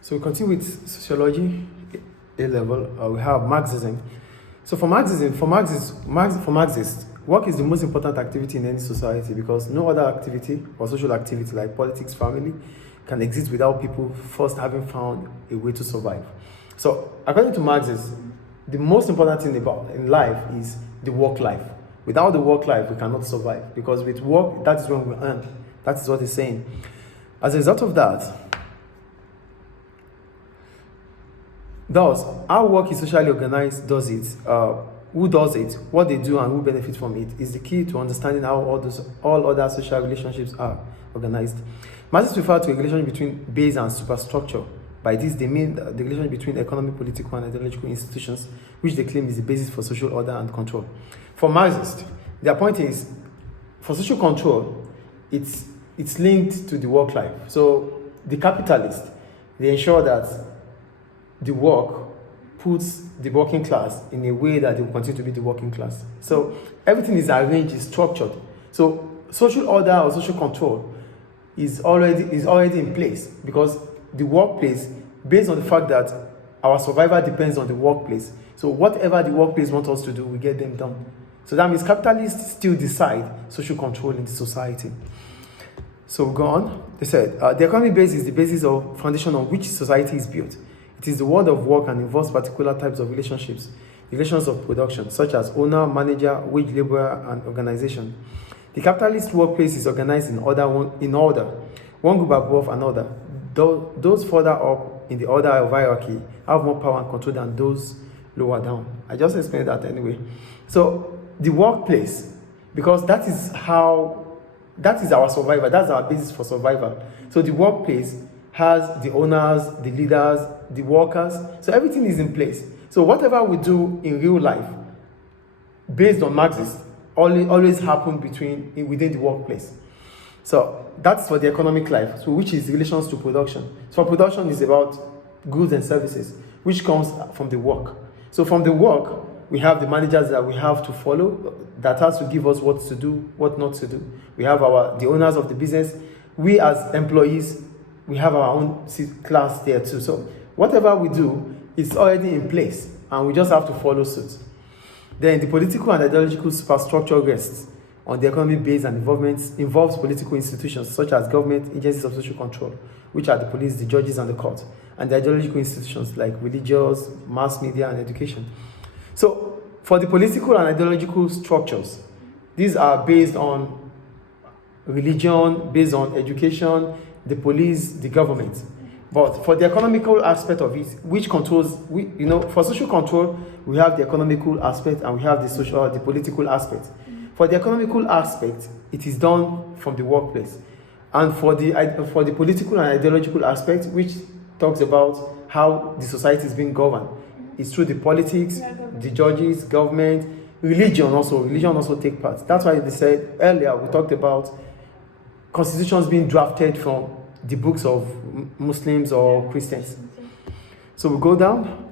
So we continue with sociology, A level. We have Marxism. So for Marxists, work is the most important activity in any society because no other activity or social activity like politics, family, can exist without people first having found a way to survive. So according to Marxists, the most important thing in life is the work life. Without the work life, we cannot survive because with work, that is when we earn. That is what he's saying. As a result of that, thus, how work is socially organized does it, who does it, what they do, and who benefits from it is the key to understanding how all other social relationships are organized. Marxists refer to a relationship between base and superstructure. By this, they mean the relationship between economic, political, and ideological institutions, which they claim is the basis for social order and control. For Marxists, their point is, for social control, it's linked to the work life. So the capitalists, they ensure that the work puts the working class in a way that they will continue to be the working class. So everything is arranged, is structured. So social order or social control is already in place because the workplace, based on the fact that our survival depends on the workplace. So whatever the workplace wants us to do, we get them done. So that means capitalists still decide social control in the society. So go on. They said, the economic base is the basis of foundation on which society is built. It is the world of work and involves particular types of relationships, relations of production, such as owner, manager, wage laborer, and organization. The capitalist workplace is organized in order, one group above another. Those further up in the order of hierarchy have more power and control than those lower down. I just explained that anyway. So the workplace, because that is our survival, that's our basis for survival. So the workplace has the owners, the leaders, the workers. So everything is in place. So whatever we do in real life, based on Marxists, always happen within the workplace. So that's for the economic life, so which is relations to production. So production is about goods and services, which comes from the work. So from the work, we have the managers that we have to follow, that has to give us what to do, what not to do. We have the owners of the business. We as employees, we have our own class there too. So whatever we do is already in place, and we just have to follow suit. Then the political and ideological superstructure rests on the economic base and involves political institutions such as government, agencies of social control, which are the police, the judges, and the court, and the ideological institutions like religious, mass media, and education. So for the political and ideological structures, these are based on religion, based on education, the police, the government. But for the economical aspect of it, which controls, for social control, we have the economical aspect and we have the political aspect. For the economical aspect, it is done from the workplace. And for the political and ideological aspect, which talks about how the society is being governed, it's through the politics, the judges, government, religion also take part. That's why they said earlier, we talked about constitutions being drafted from the books of Muslims or Christians. So we go down.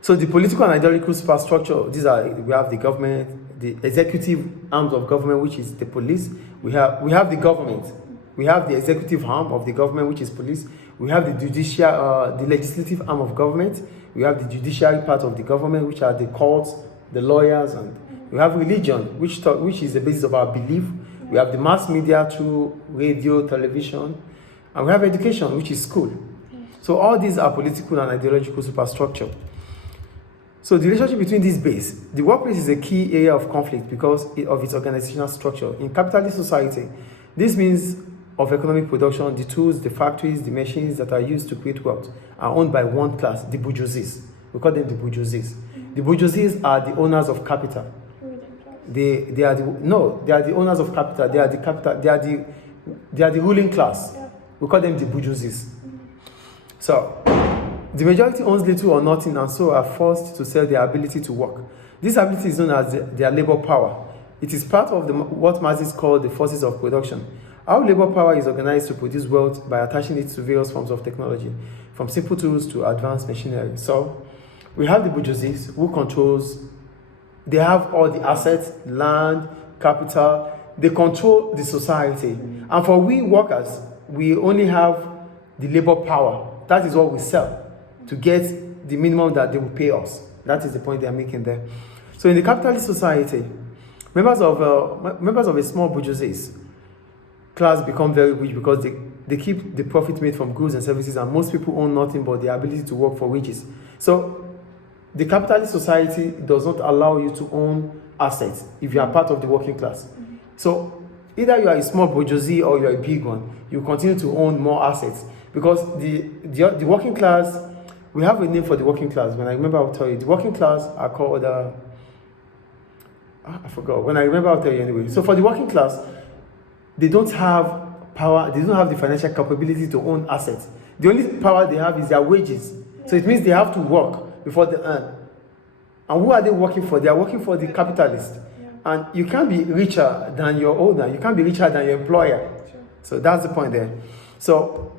So the political and ideological superstructure, we have the government, the executive arms of government, which is the police. We have the government. We have the executive arm of the government, which is police. We have the legislative arm of government. We have the judiciary part of the government, which are the courts, the lawyers, and we have religion, which is the basis of our belief. We have the mass media through radio, television, and we have education, which is school. So all these are political and ideological superstructure. So the relationship between these bases, the workplace is a key area of conflict because of its organizational structure. In capitalist society, this means of economic production, the tools, the factories, the machines that are used to create wealth are owned by one class, the bourgeoisies. We call them the bourgeoisies. The bourgeoisies are the owners of capital. They are the owners of capital. They are the ruling class. We call them the bourgeoisies. So the majority owns little or nothing and so are forced to sell their ability to work. This ability is known as their labor power. It is part of what Marxists call the forces of production. Our labor power is organized to produce wealth by attaching it to various forms of technology, from simple tools to advanced machinery. So we have the bourgeoisies who controls. They have all the assets, land, capital. They control the society. And for we workers, we only have the labor power. That is what we sell to get the minimum that they will pay us. That is the point they are making there. So in the capitalist society, members of a small bourgeoisie class become very rich because they keep the profit made from goods and services, and most people own nothing but the ability to work for wages. So the capitalist society does not allow you to own assets if you are part of the working class. So either you are a small bourgeoisie or you are a big one, you continue to own more assets, because the working class, we have a name for the working class. When I remember, I'll tell you. The working class are called I forgot. When I remember, I'll tell you anyway. So for the working class, they don't have power, they don't have the financial capability to own assets. The only power they have is their wages. So it means they have to work before they earn. And who are they working for? They are working for the capitalist. And you can't be richer than your owner. You can't be richer than your employer. So that's the point there. So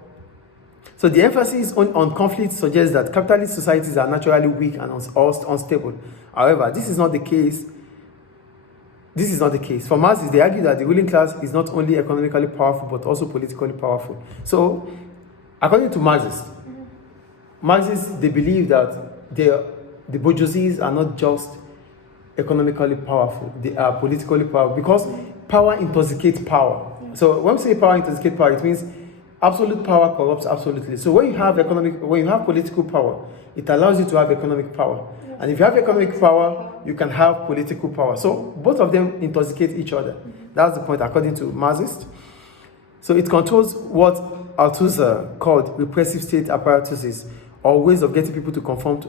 the emphasis on conflict suggests that capitalist societies are naturally weak and unstable. However, this is not the case. This is not the case. For Marxists, they argue that the ruling class is not only economically powerful, but also politically powerful. So, according to Marxists, they believe that the bourgeoisies are not just economically powerful, they are politically powerful, because power intoxicates power. So when we say power intoxicates power, it means absolute power corrupts absolutely. So when you have political power, it allows you to have economic power. And if you have economic power, you can have political power. So both of them intoxicate each other. That's the point, according to Marxists. So it controls what Althusser called repressive state apparatuses, or ways of getting people to conform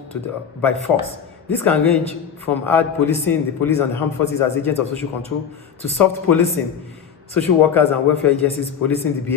by force. This can range from hard policing, the police and the armed forces as agents of social control, to soft policing, social workers and welfare agencies policing the behavior